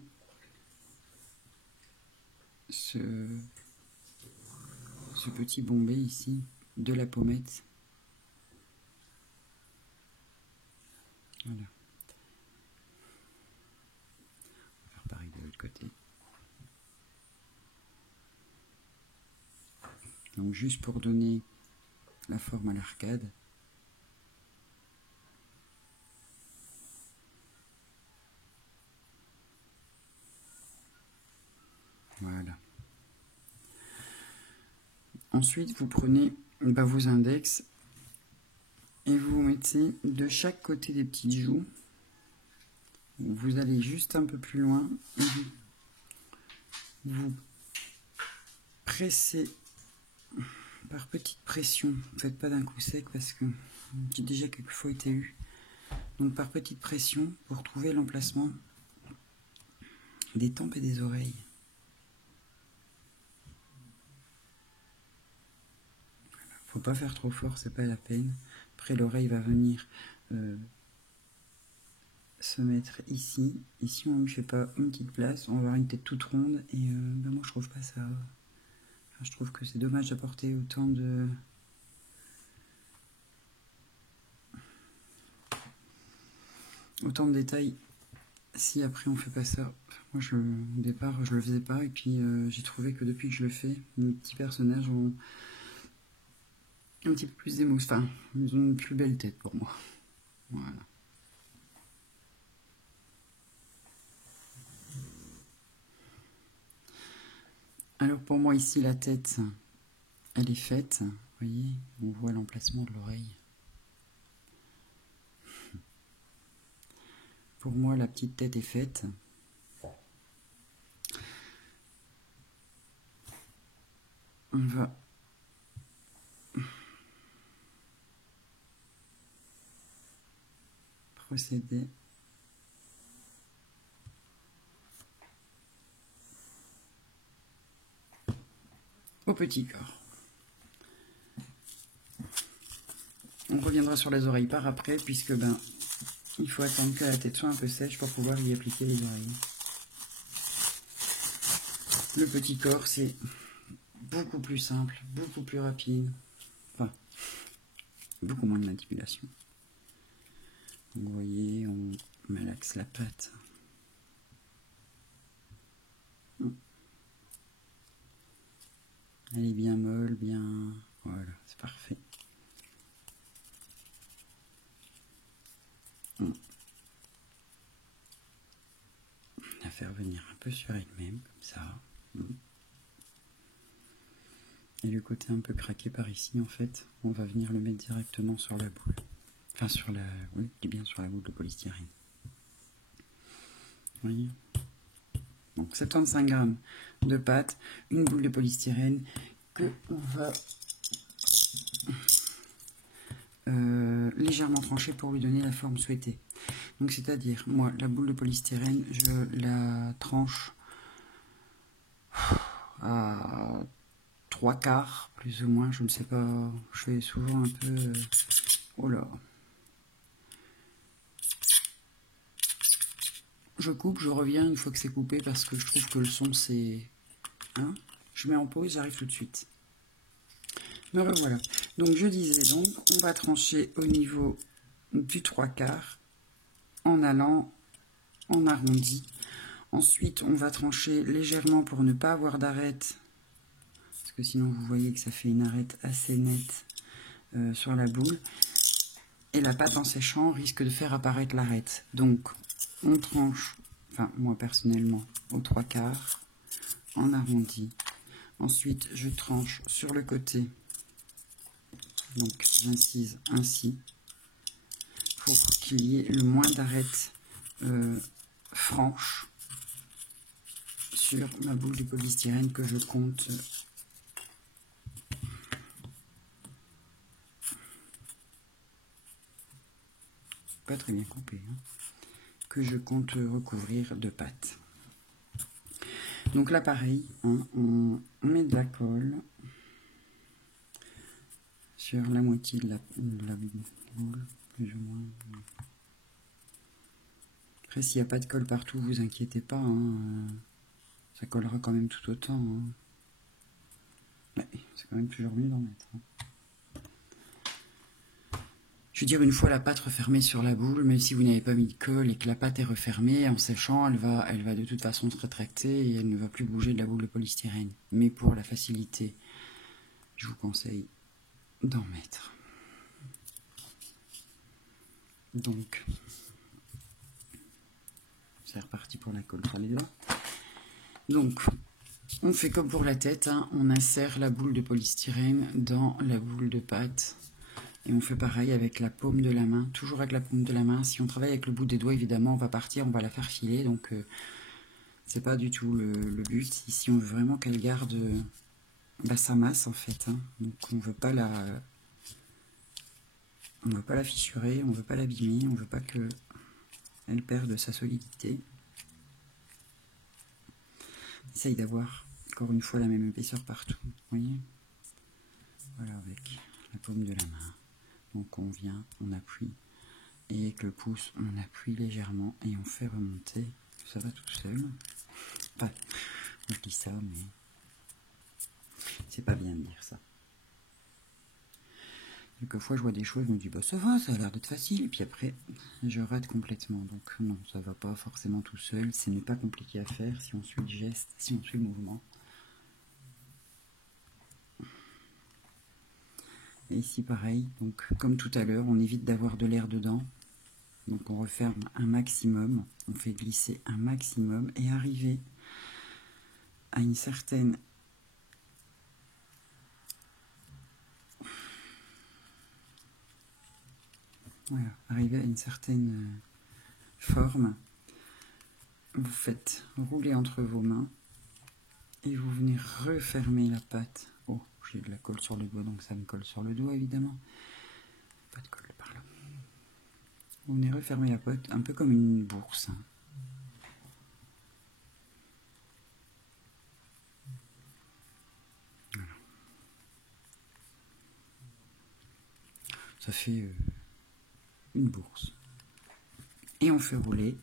ce petit bombé ici de la pommette. Voilà. On va faire pareil de l'autre côté. Donc juste pour donner la forme à l'arcade. Voilà. Ensuite, vous prenez vos index et vous mettez de chaque côté des petites joues. Vous allez juste un peu plus loin et vous pressez par petite pression. Ne faites pas d'un coup sec parce que j'ai déjà quelquefois été eu. Donc par petite pression pour trouver l'emplacement des tempes et des oreilles. Faut pas faire trop fort, c'est pas la peine. Après l'oreille va venir se mettre ici. Ici on ne fait pas une petite place, on va avoir une tête toute ronde et moi je trouve pas ça. Enfin, je trouve que c'est dommage d'apporter autant de détails si après on fait pas ça. Moi au départ je le faisais pas et puis j'ai trouvé que depuis que je le fais, mes petits personnages ont un petit peu plus d'émotion. Enfin, ils ont une plus belle tête pour moi. Voilà. Alors pour moi ici la tête, elle est faite. Vous voyez, on voit l'emplacement de l'oreille. Pour moi la petite tête est faite. On va procéder au petit corps. On reviendra sur les oreilles par après, puisque il faut attendre que la tête soit un peu sèche pour pouvoir y appliquer les oreilles. Le petit corps, c'est beaucoup plus simple, beaucoup plus rapide. Enfin, beaucoup moins de manipulation. Vous voyez, on malaxe la pâte. faire venir un peu sur elle-même, comme ça. Et le côté un peu craqué par ici, en fait, on va venir le mettre directement sur la boule. Enfin, sur la... Oui, bien sur la boule de polystyrène. Vous voyez ? Donc 75 grammes de pâte, une boule de polystyrène que on va légèrement trancher pour lui donner la forme souhaitée. Donc c'est-à-dire, moi, la boule de polystyrène, je la tranche à 3/4, plus ou moins, je ne sais pas, je fais souvent un peu... oh là. Je coupe, je reviens une fois que c'est coupé parce que je trouve que le son c'est... Hein, je mets en pause, j'arrive tout de suite. Donc voilà. Donc je disais donc, on va trancher au niveau du 3/4 en allant en arrondi. Ensuite, on va trancher légèrement pour ne pas avoir d'arête. Parce que sinon, vous voyez que ça fait une arête assez nette sur la boule. Et la pâte en séchant risque de faire apparaître l'arête. Donc, on tranche, enfin moi personnellement, au 3/4 en arrondi. Ensuite, je tranche sur le côté. Donc, j'incise ainsi pour qu'il y ait le moins d'arêtes franches sur ma boule de polystyrène que je compte pas très bien coupé, hein, que je compte recouvrir de pâte. Donc là pareil, hein, on met de la colle sur la moitié de la boule, plus ou moins. Après s'il n'y a pas de colle partout, vous inquiétez pas, hein, ça collera quand même tout autant. Hein. Ouais, c'est quand même toujours mieux d'en mettre. Hein. Je veux dire, une fois la pâte refermée sur la boule, même si vous n'avez pas mis de colle et que la pâte est refermée, en séchant, elle va de toute façon se rétracter et elle ne va plus bouger de la boule de polystyrène. Mais pour la facilité, je vous conseille d'en mettre. Donc, c'est reparti pour la colle sur les doigts. Donc, on fait comme pour la tête, hein, on insère la boule de polystyrène dans la boule de pâte. Et on fait pareil avec la paume de la main, toujours avec la paume de la main. Si on travaille avec le bout des doigts, évidemment, on va partir, on va la faire filer. Donc, c'est pas du tout le but. Ici, on veut vraiment qu'elle garde sa masse, en fait. Hein. Donc, on veut pas la fissurer, on veut pas l'abîmer, on veut pas qu'elle perde sa solidité. Essaye d'avoir, encore une fois, la même épaisseur partout. Vous voyez ? Voilà, avec la paume de la main. Donc on vient, on appuie, et avec le pouce, on appuie légèrement et on fait remonter. Ça va tout seul. Enfin, je dis ça, mais c'est pas bien de dire ça. Quelquefois, je vois des choses, je me dis, bah ça va, ça a l'air d'être facile, et puis après, je rate complètement. Donc non, ça va pas forcément tout seul, ce n'est pas compliqué à faire si on suit le geste, si on suit le mouvement. Et ici pareil, donc comme tout à l'heure, on évite d'avoir de l'air dedans. Donc on referme un maximum, on fait glisser un maximum et arriver à une certaine arriver à une certaine forme. Vous faites rouler entre vos mains et vous venez refermer la pâte. Oh, j'ai de la colle sur le doigt, donc ça me colle sur le doigt évidemment. Pas de colle par là. Vous venez refermer la pâte un peu comme une bourse. Voilà. Ça fait une bourse. Et on fait rouler.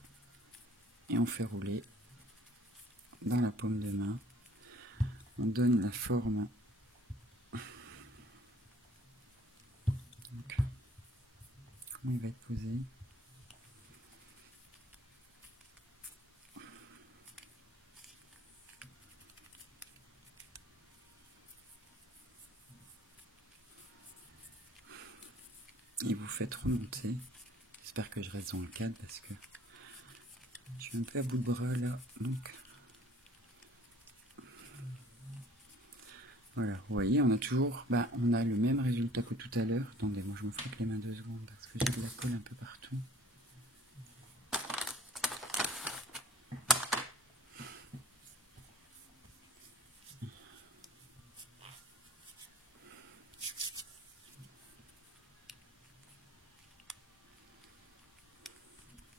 Et on fait rouler dans la paume de main. On donne la forme. Donc, comment il va être posé? Et vous faites remonter. J'espère que je reste dans le cadre parce que Je suis un peu à bout de bras là, donc voilà, vous voyez, on a toujours, on a le même résultat que tout à l'heure. Attendez, moi je me frotte les mains 2 secondes parce que j'ai de la colle un peu partout.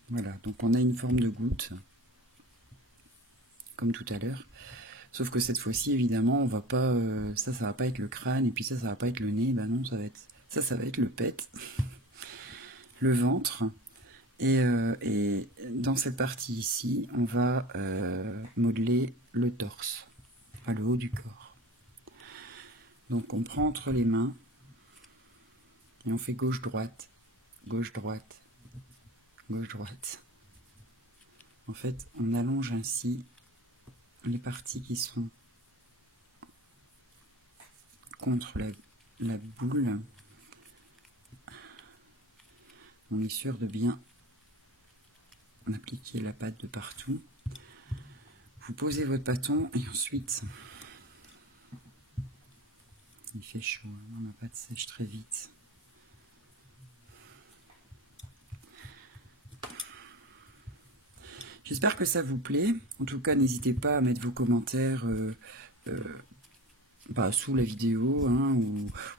Voilà, donc on a une forme de goutte, comme tout à l'heure. Sauf que cette fois-ci, évidemment, on va pas, ça va pas être le crâne, et puis ça va pas être le nez. Ben non, ça va être le pet, le ventre. Et dans cette partie ici, on va modeler le torse, enfin le haut du corps. Donc on prend entre les mains et on fait gauche-droite, gauche-droite, gauche-droite. En fait, on allonge ainsi les parties qui sont contre la boule. On est sûr de bien appliquer la pâte de partout. Vous posez votre bâton et ensuite, il fait chaud, hein, ma pâte sèche très vite. J'espère que ça vous plaît. En tout cas, n'hésitez pas à mettre vos commentaires sous la vidéo, hein,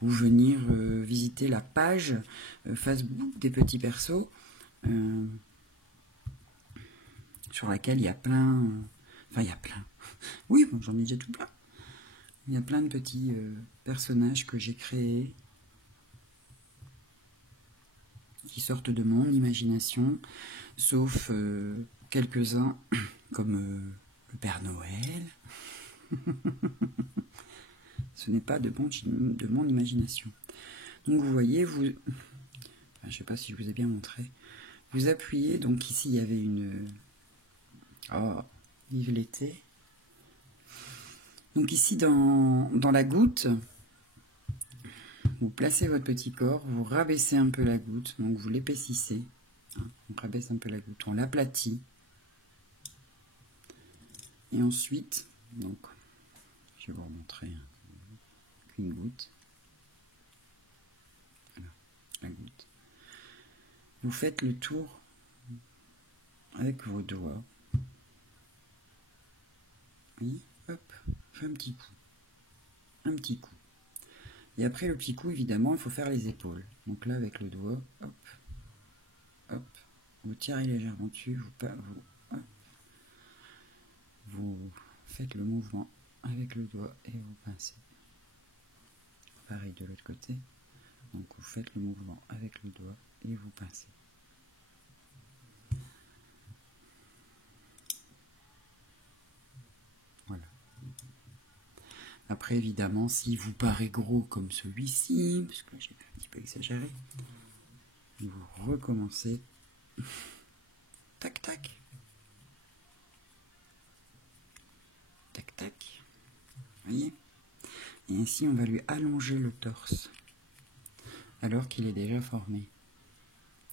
ou venir visiter la page Facebook des petits persos, sur laquelle il y a plein... Enfin, il y a plein. Oui, bon, j'en ai déjà tout plein. Il y a plein de petits personnages que j'ai créés, qui sortent de mon imagination, sauf quelques-uns, comme le Père Noël. Ce n'est pas de mon imagination. Donc vous voyez, je ne sais pas si je vous ai bien montré, vous appuyez, donc ici il y avait une... Oh, vive l'été. Donc ici dans la goutte, vous placez votre petit corps, vous rabaissez un peu la goutte, donc vous l'épaississez, hein, on rabaisse un peu la goutte, on l'aplatit, et ensuite, donc, je vais vous remontrer une goutte, voilà, la goutte. Vous faites le tour avec vos doigts, oui, hop, fait un petit coup. Et après le petit coup, évidemment, il faut faire les épaules. Donc là, avec le doigt, hop, hop, vous tirez légèrement dessus, vous faites le mouvement avec le doigt et vous pincez. Pareil de l'autre côté. Donc vous faites le mouvement avec le doigt et vous pincez. Voilà. Après, évidemment, s'il vous paraît gros comme celui-ci, parce que j'ai un petit peu exagéré, vous recommencez. Tac, tac. Tac, tac. Vous voyez? Et ainsi, on va lui allonger le torse, alors qu'il est déjà formé.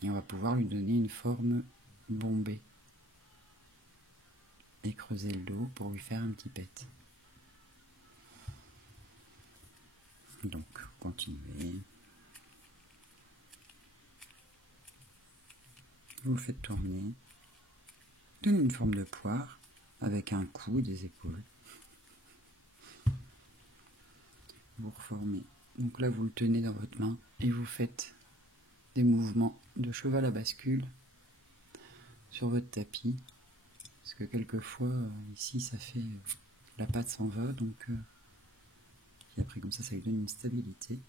Et on va pouvoir lui donner une forme bombée. Et creuser le dos pour lui faire un petit pet. Donc, continuez. Vous le faites tourner. Donnez une forme de poire avec un cou et des épaules. Vous reformez. Donc là, vous le tenez dans votre main et vous faites des mouvements de cheval à bascule sur votre tapis. Parce que quelquefois, ici, ça fait... la pâte s'en va, donc... et après, comme ça lui donne une stabilité.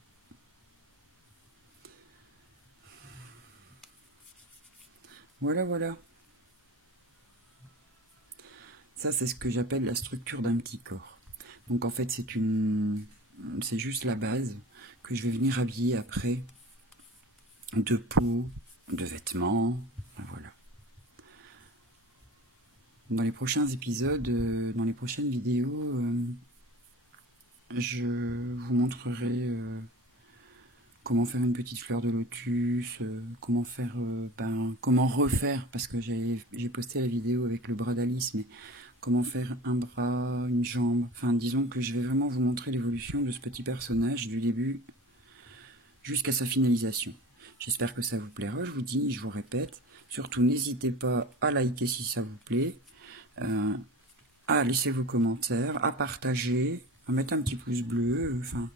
Voilà, voilà. Ça, c'est ce que j'appelle la structure d'un petit corps. Donc en fait, c'est juste la base que je vais venir habiller après de peau, de vêtements, voilà. Dans les prochains épisodes, dans les prochaines vidéos, je vous montrerai comment faire une petite fleur de lotus, comment faire, comment refaire, parce que j'ai posté la vidéo avec le bras d'Alice, mais comment faire un bras, une jambe, enfin disons que je vais vraiment vous montrer l'évolution de ce petit personnage du début jusqu'à sa finalisation. J'espère que ça vous plaira, je vous dis, je vous répète, surtout n'hésitez pas à liker si ça vous plaît, à laisser vos commentaires, à partager, à mettre un petit pouce bleu, enfin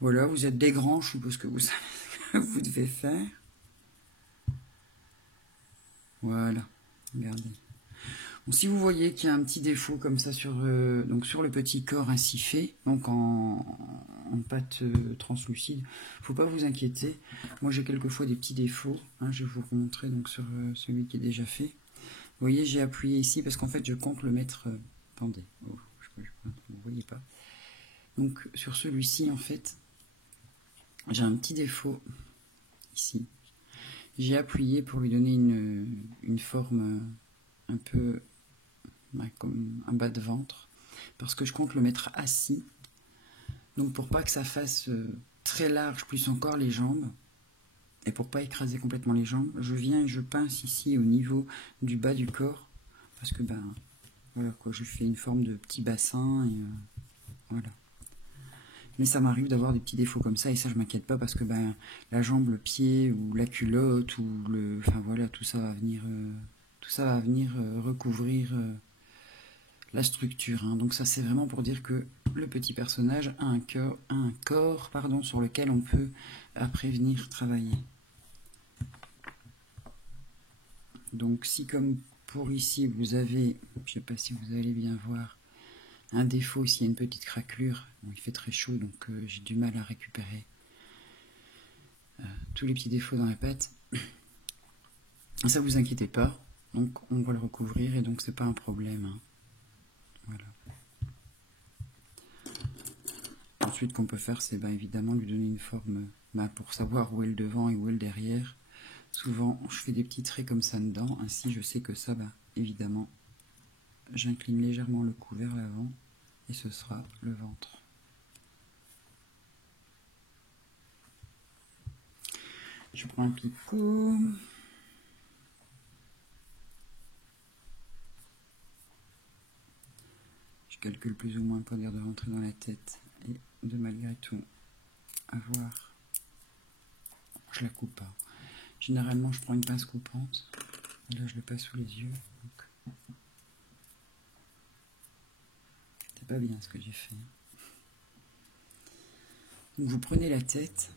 voilà, vous êtes des grands, je suppose que vous savez ce que vous devez faire. Voilà, regardez. Bon, si vous voyez qu'il y a un petit défaut comme ça sur le petit corps ainsi fait, donc en pâte translucide, faut pas vous inquiéter. Moi j'ai quelquefois des petits défauts, hein, je vais vous montrer donc sur celui qui est déjà fait. Vous voyez, j'ai appuyé ici parce qu'en fait je compte le mettre. Attendez, oh, vous voyez pas. Donc sur celui-ci en fait, j'ai un petit défaut ici. J'ai appuyé pour lui donner une forme un peu comme un bas de ventre, parce que je compte le mettre assis. Donc pour pas que ça fasse très large, plus encore les jambes, et pour pas écraser complètement les jambes, je viens et je pince ici au niveau du bas du corps, parce que voilà quoi, je fais une forme de petit bassin, et voilà. Mais ça m'arrive d'avoir des petits défauts comme ça, et ça je m'inquiète pas, parce que la jambe, le pied, ou la culotte, ou enfin voilà, tout ça va venir recouvrir la structure, hein. Donc ça c'est vraiment pour dire que le petit personnage a un corps sur lequel on peut après venir travailler. Donc si comme pour ici vous avez, je sais pas si vous allez bien voir, un défaut, s'il y a une petite craquelure, bon, il fait très chaud donc j'ai du mal à récupérer tous les petits défauts dans la pâte. Ça vous inquiétez pas, donc on va le recouvrir et donc c'est pas un problème, hein. Voilà. Ensuite, qu'on peut faire, c'est évidemment lui donner une forme pour savoir où est le devant et où est le derrière. Souvent, je fais des petits traits comme ça dedans. Ainsi, je sais que ça, évidemment, j'incline légèrement le cou vers l'avant et ce sera le ventre. Je prends un picot. Je calcule plus ou moins pour dire de rentrer dans la tête et de malgré tout avoir. Je la coupe pas. Généralement, je prends une pince coupante. Là, je le passe sous les yeux. C'est pas bien ce que j'ai fait. Donc, vous prenez la tête.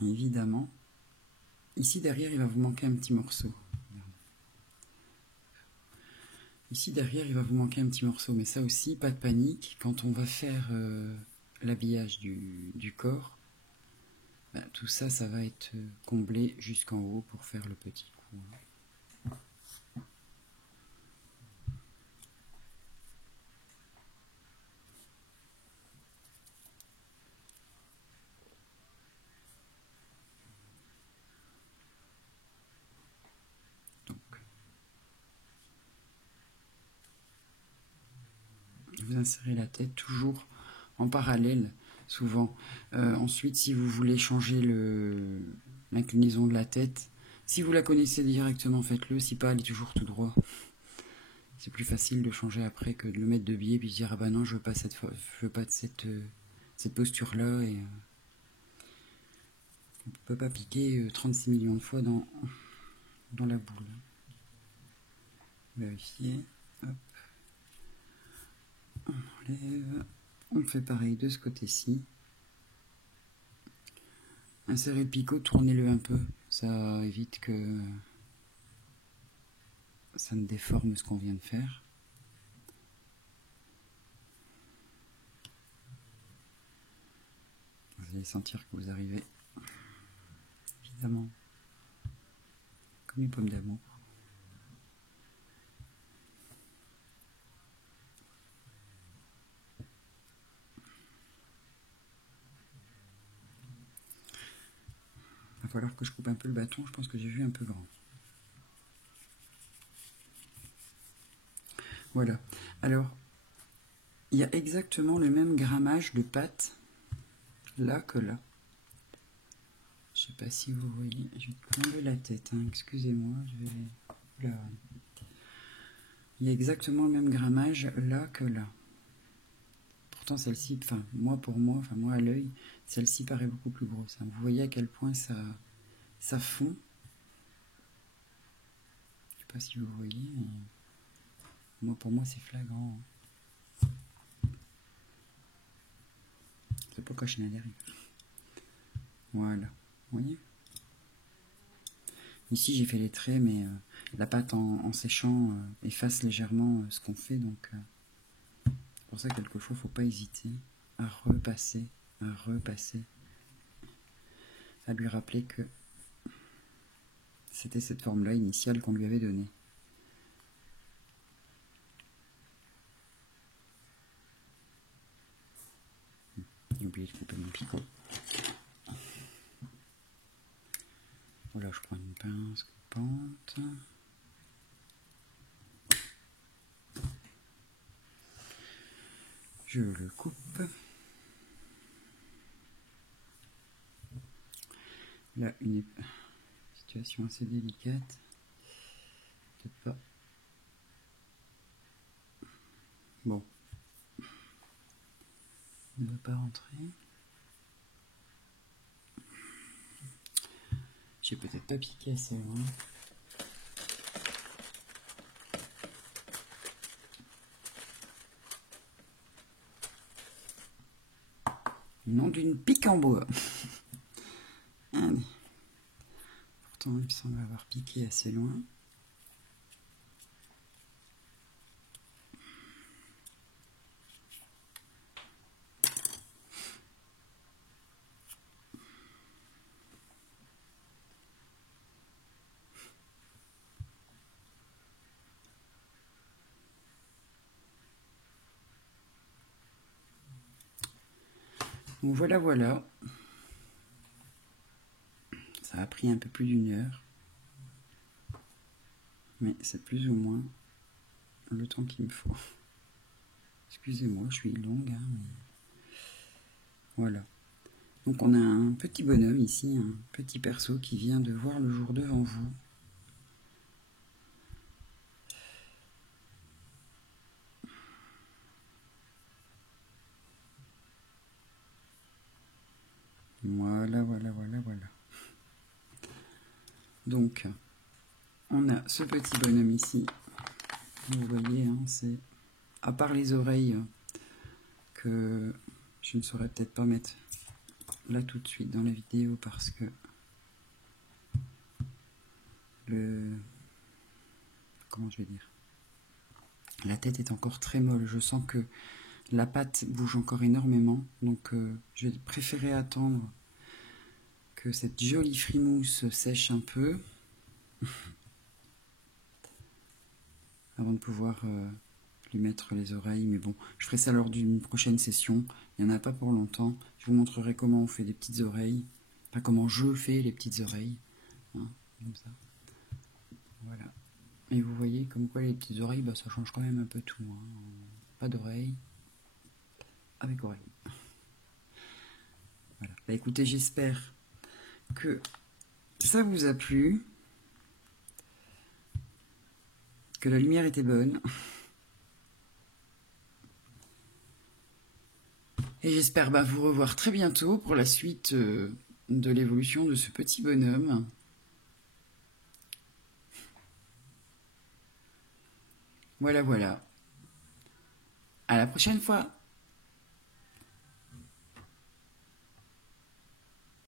Et évidemment, ici derrière, il va vous manquer un petit morceau. Ici derrière, il va vous manquer un petit morceau. Mais ça aussi, pas de panique. Quand on va faire l'habillage du corps, tout ça, ça va être comblé jusqu'en haut pour faire le petit cou. Donc, vous insérez la tête toujours en parallèle, souvent. Ensuite, si vous voulez changer l'inclinaison de la tête, si vous la connaissez directement, faites-le. Si pas, allez toujours tout droit. C'est plus facile de changer après que de le mettre de biais puis de dire ah bah non, je veux pas cette posture-là et on peut pas piquer 36 millions de fois dans la boule. Vérifier. Hop. On enlève. On fait pareil de ce côté-ci. Insérez le picot, tournez-le un peu. Ça évite que ça ne déforme ce qu'on vient de faire. Vous allez sentir que vous arrivez, évidemment, comme une pomme d'amour. Il va falloir que je coupe un peu le bâton, je pense que j'ai vu un peu grand. Voilà. Alors, il y a exactement le même grammage de pâte là que là. Je sais pas si vous voyez. Je vais enlever la tête, hein. Excusez-moi. Là. Il y a exactement le même grammage là que là. Pourtant celle-ci, enfin moi à l'œil, celle-ci paraît beaucoup plus grosse. Hein. Vous voyez à quel point ça fond. Je sais pas si vous voyez. Mais pour moi c'est flagrant. C'est pas quand je n'ai derrière. Voilà. Vous voyez? Ici j'ai fait les traits, mais la pâte en séchant efface légèrement ce qu'on fait, donc c'est pour ça que quelquefois il ne faut pas hésiter à repasser, à lui rappeler que c'était cette forme-là initiale qu'on lui avait donnée. J'ai oublié de couper mon picot. Voilà, je prends une pince coupante. Je le coupe. Là, une situation assez délicate. Peut-être pas. Bon. Il ne va pas rentrer. J'ai peut-être pas piqué assez loin. Nom d'une pique en bois. Allez. Pourtant, il me semble avoir piqué assez loin. Donc voilà. Ça a pris un peu plus d'1 heure. Mais c'est plus ou moins le temps qu'il me faut. Excusez-moi, je suis longue, hein, mais voilà. Donc on a un petit bonhomme ici, un petit perso qui vient de voir le jour devant vous. Voilà. Donc, on a ce petit bonhomme ici. Vous voyez, hein, c'est à part les oreilles que je ne saurais peut-être pas mettre là tout de suite dans la vidéo parce que comment je vais dire, la tête est encore très molle. Je sens que la pâte bouge encore énormément, donc je vais préférer attendre que cette jolie frimousse sèche un peu avant de pouvoir lui mettre les oreilles. Mais bon, je ferai ça lors d'une prochaine session. Il n'y en a pas pour longtemps. Je vous montrerai comment on fait des petites oreilles, enfin comment je fais les petites oreilles, hein, comme ça. Voilà. Et vous voyez comme quoi les petites oreilles, bah, ça change quand même un peu tout. Hein. Pas d'oreilles, avec oreilles. Voilà. Bah, écoutez, j'espère que ça vous a plu, que la lumière était bonne. Et j'espère vous revoir très bientôt pour la suite de l'évolution de ce petit bonhomme. Voilà. À la prochaine fois.